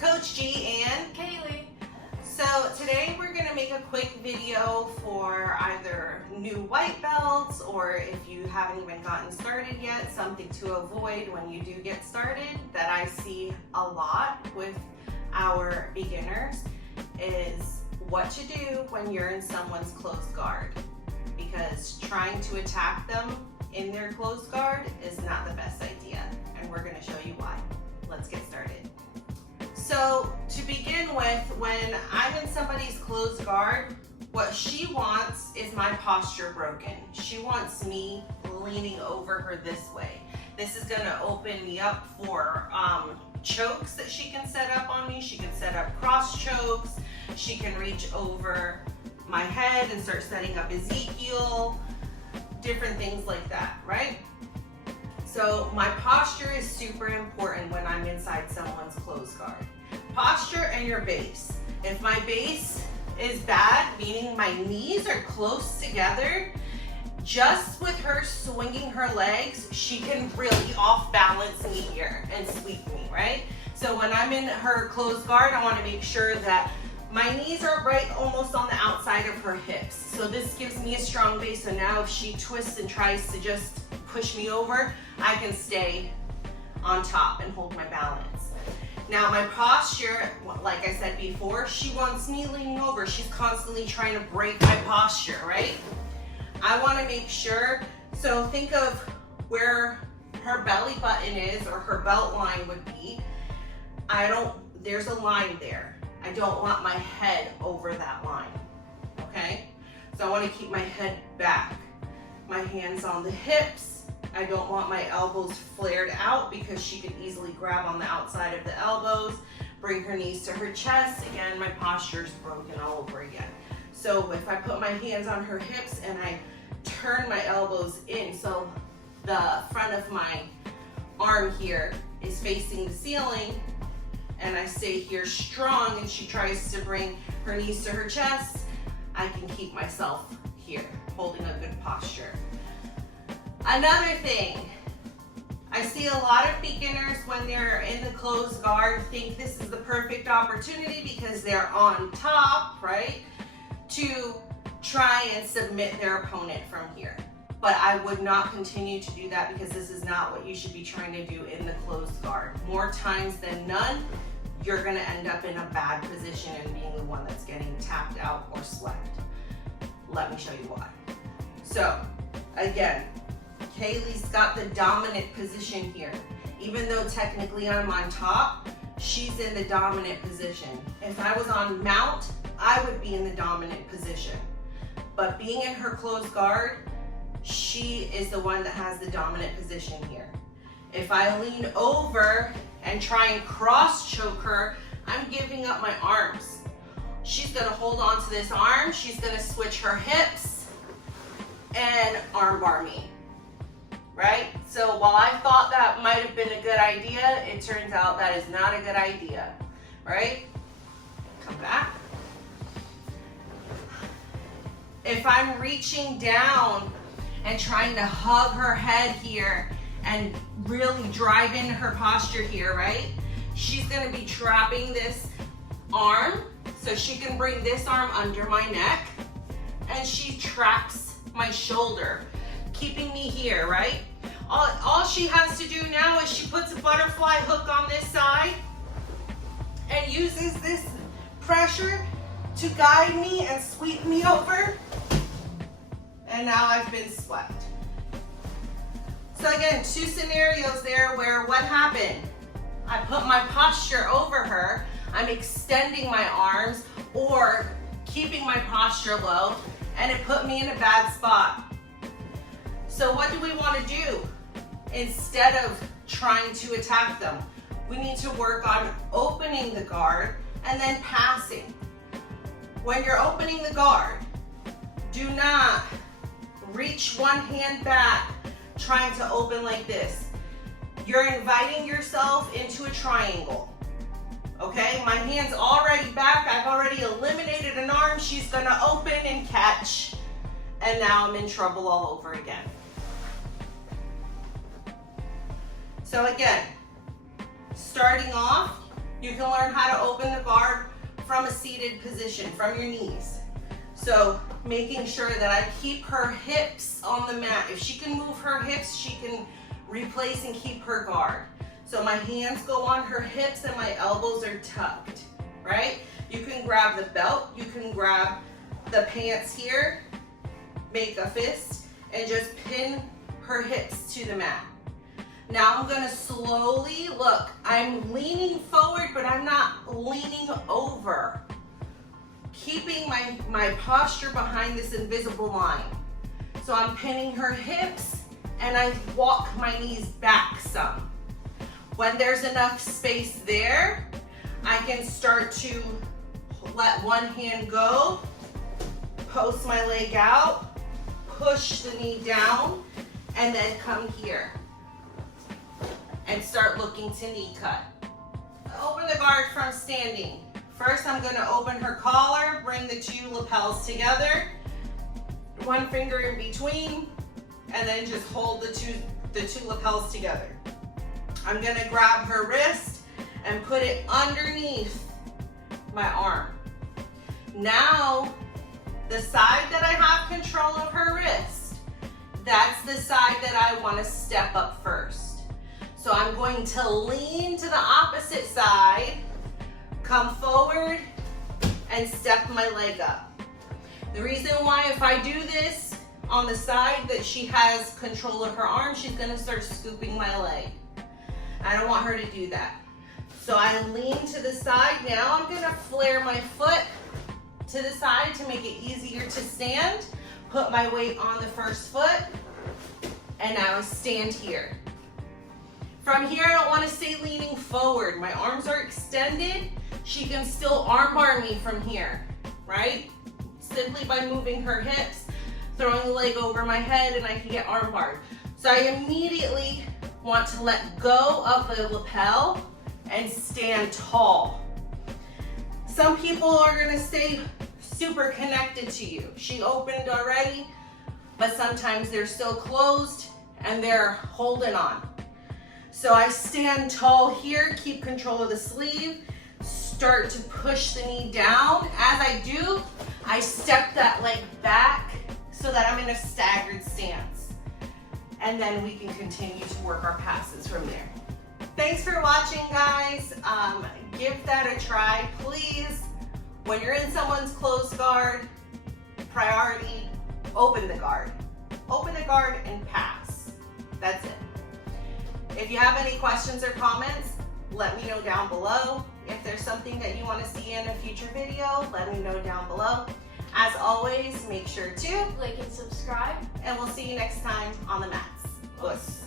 Coach G and Kaylee. So today we're going to make a quick video for either new white belts, or if you haven't even gotten started yet, something to avoid when you do get started that I see a lot with our beginners is what to do when you're in someone's closed guard, because trying to attack them in their closed guard is not the best idea, and we're going to show you why. Let's get started. So to begin with, when I'm in somebody's closed guard, what she wants is my posture broken. She wants me leaning over her this way. This is going to open me up for chokes that she can set up on me. She can set up cross chokes. She can reach over my head and start setting up Ezekiel, different things like that, right? So my posture is super important when I'm inside someone's closed guard. Posture and your base. If my base is bad, meaning my knees are close together, just with her swinging her legs, she can really off balance me here and sweep me, right? So when I'm in her closed guard, I want to make sure that my knees are right almost on the outside of her hips. So this gives me a strong base. So now if she twists and tries to just push me over, I can stay on top and hold my balance. Now my posture, like I said before, she wants me leaning over. She's constantly trying to break my posture, right? I want to make sure, so think of where her belly button is or her belt line would be. There's a line there. I don't want my head over that line, okay? So I want to keep my head back. My hands on the hips. I don't want my elbows flared out because she could easily grab on the outside of the elbows, bring her knees to her chest. Again, my posture's broken all over again. So if I put my hands on her hips and I turn my elbows in, so the front of my arm here is facing the ceiling, and I stay here strong and she tries to bring her knees to her chest, I can keep myself here, holding a good posture. Another thing, I see a lot of beginners when they're in the closed guard think this is the perfect opportunity because they're on top, right, to try and submit their opponent from here. But I would not continue to do that because this is not what you should be trying to do in the closed guard. More times than none, you're gonna end up in a bad position and being the one that's getting tapped out or swept. Let me show you why. So, again, Kaylee's got the dominant position here. Even though technically I'm on top, she's in the dominant position. If I was on mount, I would be in the dominant position. But being in her closed guard, she is the one that has the dominant position here. If I lean over and try and cross choke her, I'm giving up my arms. She's gonna hold on to this arm, she's gonna switch her hips and arm bar me. Right? So while I thought that might have been a good idea, it turns out that is not a good idea, right? Come back. If I'm reaching down and trying to hug her head here and really drive into her posture here, right? She's gonna be trapping this arm so she can bring this arm under my neck, and she traps my shoulder, keeping me here, right? All she has to do now is she puts a butterfly hook on this side and uses this pressure to guide me and sweep me over. And now I've been swept. So again, two scenarios there where what happened? I put my posture over her, I'm extending my arms or keeping my posture low, and it put me in a bad spot. So what do we want to do? Instead of trying to attack them, we need to work on opening the guard and then passing. When you're opening the guard, do not reach one hand back trying to open like this. You're inviting yourself into a triangle. Okay, my hand's already back. I've already eliminated an arm. She's gonna open and catch. And now I'm in trouble all over again. So again, starting off, You can learn how to open the guard from a seated position, from your knees. So making sure that I keep her hips on the mat. If she can move her hips, she can replace and keep her guard. So my hands go on her hips and my elbows are tucked, right? You can grab the belt, you can grab the pants here, make a fist, and just pin her hips to the mat. Now I'm gonna slowly, look, I'm leaning forward, but I'm not leaning over. Keeping my posture behind this invisible line. So I'm pinning her hips and I walk my knees back some. When there's enough space there, I can start to let one hand go, post my leg out, push the knee down, and then come here and start looking to knee cut. Open the guard from standing. First, I'm gonna open her collar, bring the two lapels together, one finger in between, and then just hold the two lapels together. I'm gonna grab her wrist and put it underneath my arm. Now, the side that I have control of her wrist, that's the side that I wanna step up first. So I'm going to lean to the opposite side, come forward, and step my leg up. The reason why, if I do this on the side that she has control of her arm, she's gonna start scooping my leg. I don't want her to do that. So I lean to the side. Now I'm gonna flare my foot to the side to make it easier to stand. Put my weight on the first foot, and now I stand here. From here, I don't want to stay leaning forward. My arms are extended. She can still armbar me from here, right? Simply by moving her hips, throwing the leg over my head, and I can get armbarred. So I immediately want to let go of the lapel and stand tall. Some people are gonna stay super connected to you. She opened already, but sometimes they're still closed and they're holding on. So I stand tall here, keep control of the sleeve, start to push the knee down. As I do, I step that leg back so that I'm in a staggered stance. And then we can continue to work our passes from there. Thanks for watching, guys. Give that a try. Please, when you're in someone's closed guard, priority, open the guard. Open the guard and pass. That's it. If you have any questions or comments, let me know down below. If there's something that you want to see in a future video, let me know down below. As always, make sure to like and subscribe. And we'll see you next time on the mats. Puss.